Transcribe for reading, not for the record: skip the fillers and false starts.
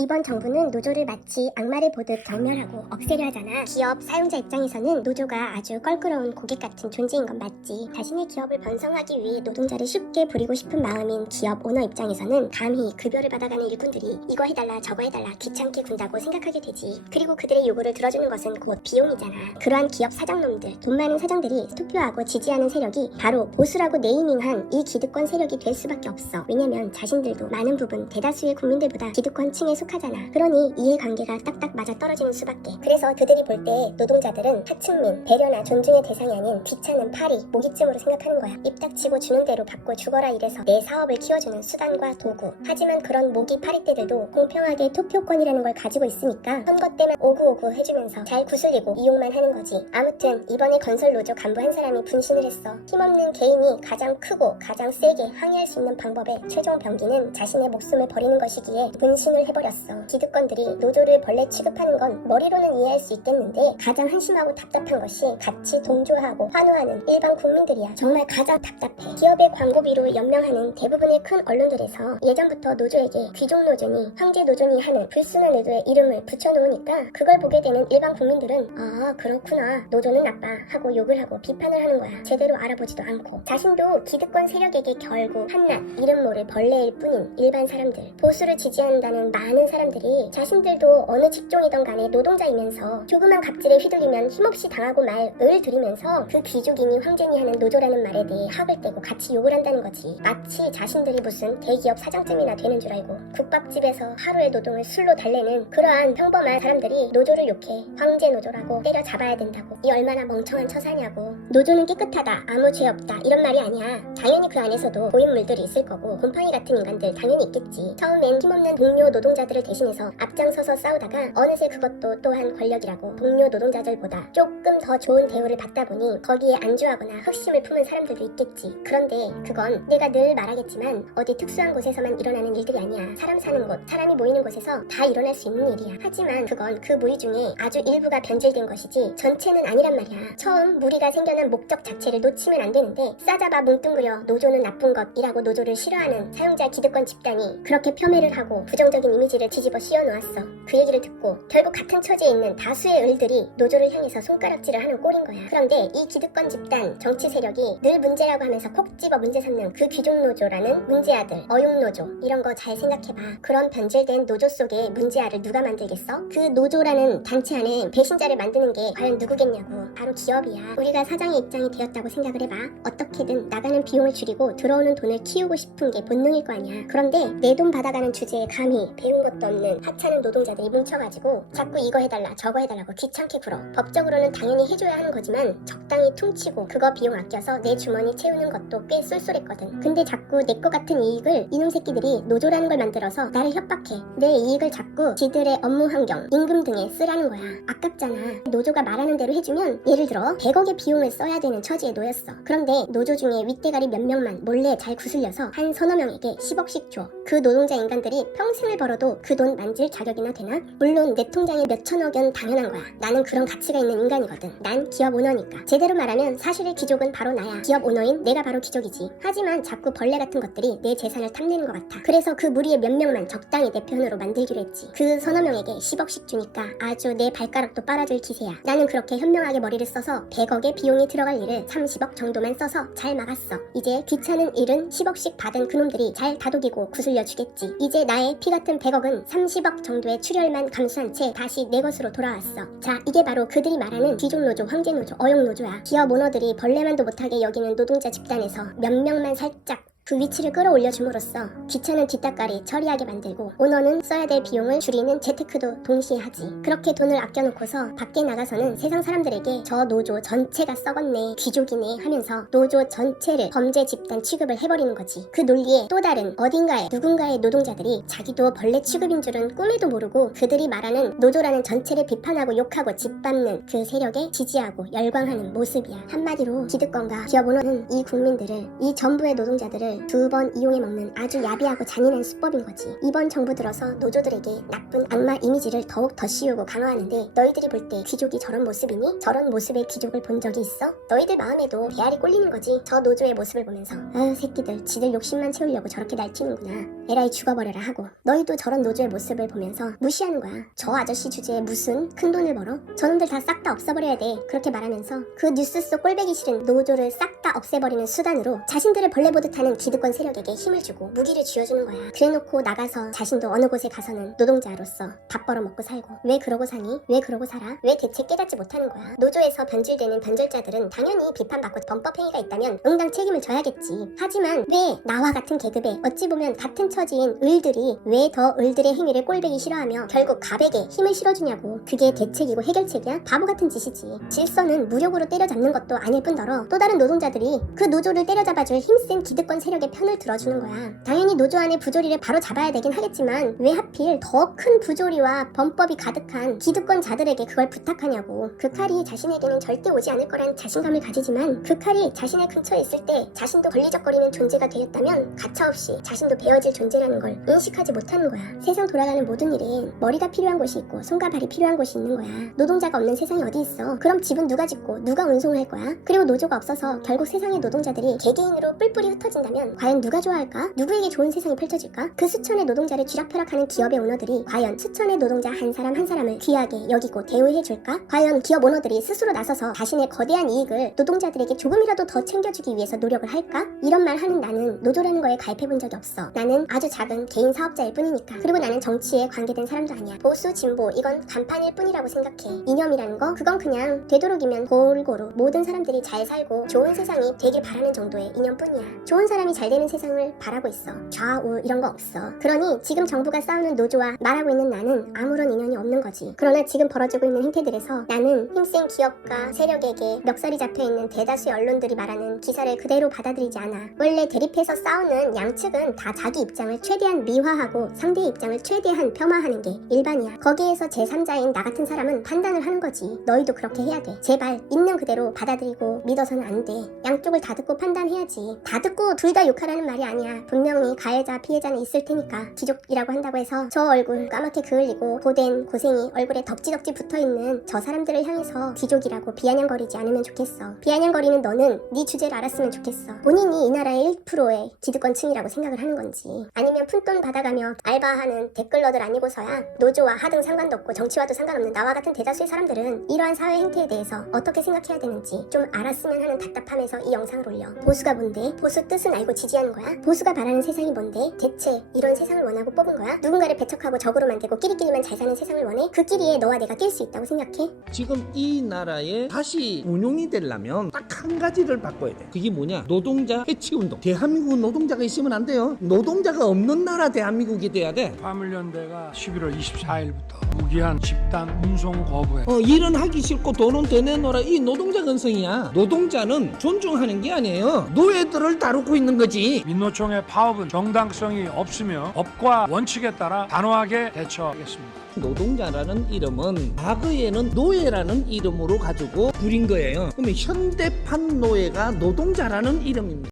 이번 정부는 노조를 마치 악마를 보듯 경멸하고 없애려 하잖아. 기업 사용자 입장에서는 노조가 아주 껄끄러운 고객 같은 존재인 건 맞지. 자신의 기업을 번성하기 위해 노동자를 쉽게 부리고 싶은 마음인 기업 오너 입장에서는 감히 급여를 받아가는 일꾼들이 이거 해달라 저거 해달라 귀찮게 군다고 생각하게 되지. 그리고 그들의 요구를 들어주는 것은 곧 비용이잖아. 그러한 기업 사장놈들, 돈 많은 사장들이 투표하고 지지하는 세력이 바로 보수라고 네이밍한 이 기득권 세력이 될 수밖에 없어. 왜냐면 자신들도 많은 부분 대다수의 국민들보다 기득권층에 하잖아. 그러니 이해관계가 딱딱 맞아 떨어지는 수밖에. 그래서 그들이 볼 때 노동자들은 하층민, 배려나 존중의 대상이 아닌 귀찮은 파리, 모기쯤으로 생각하는 거야. 입 닥치고 주는 대로 받고 죽어라 이래서 내 사업을 키워주는 수단과 도구. 하지만 그런 모기 파리떼들도 공평하게 투표권이라는 걸 가지고 있으니까 선거 때만 오구오구 해주면서 잘 구슬리고 이용만 하는 거지. 아무튼 이번에 건설노조 간부 한 사람이 분신을 했어. 힘없는 개인이 가장 크고 가장 세게 항의할 수 있는 방법의 최종 병기는 자신의 목숨을 버리는 것이기에 분신을 해버렸어. 기득권들이 노조를 벌레 취급하는 건 머리로는 이해할 수 있겠는데 가장 한심하고 답답한 것이 같이 동조하고 환호하는 일반 국민들이야. 정말 가장 답답해. 기업의 광고비로 연명하는 대부분의 큰 언론들에서 예전부터 노조에게 귀족노조니 황제노조니 하는 불순한 의도의 이름을 붙여놓으니까 그걸 보게 되는 일반 국민들은 아 그렇구나 노조는 나빠 하고 욕을 하고 비판을 하는 거야. 제대로 알아보지도 않고. 자신도 기득권 세력에게 결국 한낱 이름 모를 벌레일 뿐인 일반 사람들, 보수를 지지한다는 많은 사람들이 자신들도 어느 직종이든 간에 노동자이면서 조그만 갑질에 휘둘리면 힘없이 당하고 말을 들이면서 그 귀족이니 황제니 하는 노조라는 말에 대해 학을 떼고 같이 욕을 한다는 거지. 마치 자신들이 무슨 대기업 사장쯤이나 되는 줄 알고 국밥집에서 하루의 노동을 술로 달래는 그러한 평범한 사람들이 노조를 욕해 황제 노조라고 때려잡아야 된다고. 이 얼마나 멍청한 처사냐고. 노조는 깨끗하다 아무 죄 없다 이런 말이 아니야. 당연히 그 안에서도 고인물들이 있을 거고 곰팡이 같은 인간들 당연히 있겠지. 처음엔 힘없는 동료 노동자들을 대신해서 앞장서서 싸우다가 어느새 그것도 또한 권력이라고 동료 노동자들보다 조금 더 좋은 대우를 받다 보니 거기에 안주하거나 흑심을 품은 사람들도 있겠지. 그런데 그건 내가 늘 말하겠지만 어디 특수한 곳에서만 일어나는 일들이 아니야. 사람 사는 곳, 사람이 모이는 곳에서 다 일어날 수 있는 일이야. 하지만 그건 그 무리 중에 아주 일부가 변질된 것이지 전체는 아니란 말이야. 처음 무리가 생겨난 목적 자체를 놓치면 안 되는데 싸잡아 뭉뚱그려 노조는 나쁜 것이라고 노조를 싫어하는 사용자 기득권 집단이 그렇게 폄훼를 하고 부정적인 이미지를 뒤집어 씌워놓았어. 그 얘기를 듣고 결국 같은 처지에 있는 다수의 을들이 노조를 향해서 손가락질을 하는 꼴인 거야. 그런데 이 기득권 집단 정치 세력이 늘 문제라고 하면서 콕 집어 문제 삼는 그 귀족노조라는 문제아들, 어용노조 이런 거 잘 생각해봐. 그런 변질된 노조 속에 문제아를 누가 만들겠어? 그 노조라는 단체 안에 배신자를 만드는 게 과연 누구겠냐고. 바로 기업이야. 우리가 사장의 입장이 되었다고 생각을 해봐. 어떻게든 나가는 비용을 줄이고 들어오는 돈을 키우고 싶은 게 본능일 거 아니야. 그런데 내 돈 받아가는 주제에 감히 배운 것도 없는 하찮은 노동자들이 뭉쳐가지고 자꾸 이거 해달라 저거 해달라고 귀찮게 굴어. 법적으로는 당연히 해줘야 하는 거지만 적당히 퉁치고 그거 비용 아껴서 내 주머니 채우는 것도 꽤 쏠쏠했거든. 근데 자꾸 내 거 같은 이익을 이놈 새끼들이 노조라는 걸 만들어서 나를 협박해. 내 이익을 자꾸 지들의 업무 환경, 임금 등에 쓰라는 거야. 아깝잖아. 노조가 말하는 대로 해주면 예를 들어 100억의 비용을 써야 되는 처지에 놓였어. 그런데 노조 중에 윗대가리 몇 명만 몰래 잘 구슬려서 한 서너 명에게 10억씩 줘. 그 노동자 인간들이 평생을 벌어도 그 돈 만질 자격이나 되나? 물론 내 통장에 몇천억은 당연한 거야. 나는 그런 가치가 있는 인간이거든. 난 기업 오너니까. 제대로 말하면 사실의 귀족은 바로 나야. 기업 오너인 내가 바로 귀족이지. 하지만 자꾸 벌레 같은 것들이 내 재산을 탐내는 것 같아. 그래서 그 무리의 몇 명만 적당히 내 편으로 만들기로 했지. 그 서너 명에게 10억씩 주니까 아주 내 발가락도 빨아줄 기세야. 나는 그렇게 현명하게 머리를 써서 100억의 비용이 들어갈 일을 30억 정도만 써서 잘 막았어. 이제 귀찮은 일은 10억씩 받은 그놈들이 잘 다독이고 구슬려주겠지. 이제 나의 피 같은 100억은 30억 정도의 출혈만 감수한 채 다시 내 것으로 돌아왔어. 자, 이게 바로 그들이 말하는 귀족노조, 황제노조, 어용노조야. 기업 오너들이 벌레만도 못하게 여기는 노동자 집단에서 몇 명만 살짝 그 위치를 끌어올려줌으로써 귀찮은 뒷닦아리 처리하게 만들고 오너는 써야 될 비용을 줄이는 재테크도 동시에 하지. 그렇게 돈을 아껴놓고서 밖에 나가서는 세상 사람들에게 저 노조 전체가 썩었네, 귀족이네 하면서 노조 전체를 범죄 집단 취급을 해버리는 거지. 그 논리에 또 다른 어딘가에 누군가의 노동자들이 자기도 벌레 취급인 줄은 꿈에도 모르고 그들이 말하는 노조라는 전체를 비판하고 욕하고 짓밟는 그 세력에 지지하고 열광하는 모습이야. 한마디로 기득권과 기업 오너는 이 국민들을, 이 전부의 노동자들을 두 번 이용해 먹는 아주 야비하고 잔인한 수법인 거지. 이번 정부 들어서 노조들에게 나쁜 악마 이미지를 더욱 더 씌우고 강화하는데 너희들이 볼 때 귀족이 저런 모습이니? 저런 모습의 귀족을 본 적이 있어? 너희들 마음에도 배알이 꼴리는 거지. 저 노조의 모습을 보면서 아유 새끼들 지들 욕심만 채우려고 저렇게 날뛰는구나. 에라이 죽어버려라 하고 너희도 저런 노조의 모습을 보면서 무시하는 거야. 저 아저씨 주제에 무슨 큰 돈을 벌어? 저놈들 다 싹 다 없애버려야 돼. 그렇게 말하면서 그 뉴스 속 꼴배기 싫은 노조를 싹 다 없애버리는 수단으로 자신들을 벌레 보듯 하는 기득권 세력에게 힘을 주고 무기를 쥐어주는 거야. 그래놓고 나가서 자신도 어느 곳에 가서는 노동자로서 밥 벌어 먹고 살고. 왜 그러고 사니? 왜 그러고 살아? 왜 대체 깨닫지 못하는 거야? 노조에서 변질되는 변절자들은 당연히 비판받고 범법행위가 있다면 응당 책임을 져야겠지. 하지만 왜 나와 같은 계급에 어찌 보면 같은 처지인 을들이 왜 더 을들의 행위를 꼴배기 싫어하며 결국 갑에게 힘을 실어주냐고. 그게 대책이고 해결책이야? 바보 같은 짓이지. 질서는 무력으로 때려잡는 것도 아닐 뿐더러 또 다른 노동자들이 그 노조를 때려잡아줄 힘센 기득권 세력의 편을 들어주는 거야. 당연히 노조 안의 부조리를 바로 잡아야 되긴 하겠지만 왜 하필 더 큰 부조리와 범법이 가득한 기득권자들에게 그걸 부탁하냐고. 그 칼이 자신에게는 절대 오지 않을 거란 자신감을 가지지만 그 칼이 자신의 근처에 있을 때 자신도 걸리적거리는 존재가 되었다면 가차없이 자신도 베어질 존재라는 걸 인식하지 못하는 거야. 세상 돌아가는 모든 일엔 머리가 필요한 곳이 있고 손과 발이 필요한 곳이 있는 거야. 노동자가 없는 세상이 어디 있어. 그럼 집은 누가 짓고 누가 운송을 할 거야? 그리고 노조가 없어서 결국 세상의 노동자들이 개개인으로 뿔뿔이 흩어진다면 과연 누가 좋아할까? 누구에게 좋은 세상이 펼쳐질까? 그 수천의 노동자를 쥐락펴락하는 기업의 오너들이 과연 수천의 노동자 한 사람 한 사람을 귀하게 여기고 대우해줄까? 과연 기업 오너들이 스스로 나서서 자신의 거대한 이익을 노동자들에게 조금이라도 더 챙겨주기 위해서 노력을 할까? 이런 말 하는 나는 노조라는 거에 가입해본 적이 없어. 나는 아주 작은 개인 사업자일 뿐이니까. 그리고 나는 정치에 관계된 사람도 아니야. 보수, 진보 이건 간판일 뿐이라고 생각해. 이념이라는 거? 그건 그냥 되도록이면 골고루 모든 사람들이 잘 살고 좋은 세상이 되길 바라는 정도의 이념뿐이야. 좋은 사람이 잘 되는 세상을 바라고 있어. 좌우 이런 거 없어. 그러니 지금 정부가 싸우는 노조와 말하고 있는 나는 아무런 인연이 없는 거지. 그러나 지금 벌어지고 있는 행태들에서 나는 힘센 기업과 세력에게 멱살이 잡혀있는 대다수의 언론들이 말하는 기사를 그대로 받아들이지 않아. 원래 대립해서 싸우는 양측은 다 자기 입장을 최대한 미화하고 상대의 입장을 최대한 폄하하는 게 일반이야. 거기에서 제3자인 나 같은 사람은 판단을 하는 거지. 너희도 그렇게 해야 돼. 제발 있는 그대로 받아들이고 믿어서는 안 돼. 양쪽을 다 듣고 판단해야지. 다 듣고 둘 다 욕하라는 말이 아니야. 분명히 가해자 피해자는 있을 테니까. 귀족이라고 한다고 해서 저 얼굴 까맣게 그을리고 고된 고생이 얼굴에 덕지덕지 붙어있는 저 사람들을 향해서 귀족이라고 비아냥거리지 않으면 좋겠어. 비아냥거리는 너는 네 주제를 알았으면 좋겠어. 본인이 이 나라의 1%의 기득권층이라고 생각을 하는 건지 아니면 푼돈 받아가며 알바하는 댓글러들 아니고서야 노조와 하등 상관도 없고 정치와도 상관없는 나와 같은 대다수의 사람들은 이러한 사회 행태에 대해서 어떻게 생각해야 되는지 좀 알았으면 하는 답답함에서 이 영상을 올려. 보수가 뭔데? 보수 뜻은 알고 지지하는 거야? 보수가 바라는 세상이 뭔데? 대체 이런 세상을 원하고 뽑은 거야? 누군가를 배척하고 적으로 만들고 끼리끼리만 잘 사는 세상을 원해? 그 끼리에 너와 내가 낄 수 있다고 생각해? 지금 이 나라에 다시 운용이 되려면 딱 한 가지를 바꿔야 돼. 그게 뭐냐? 노동자 해치운동. 대한민국은 노동자가 있으면 안 돼요. 노동자가 없는 나라 대한민국이 돼야 돼. 화물연대가 11월 24일부터 무기한 집단 운송 거부에 일은 하기 싫고 돈은 더 내놓으라. 이 노동자 근성이야. 노동자는 존중하는 게 아니에요. 노예들을 다루고 있는 거지. 민노총의 파업은 정당성이 없으며 법과 원칙에 따라 단호하게 대처하겠습니다. 노동자라는 이름은 과거에는 노예라는 이름으로 가지고 부린 거예요. 그러면 현대판 노예가 노동자라는 이름입니다.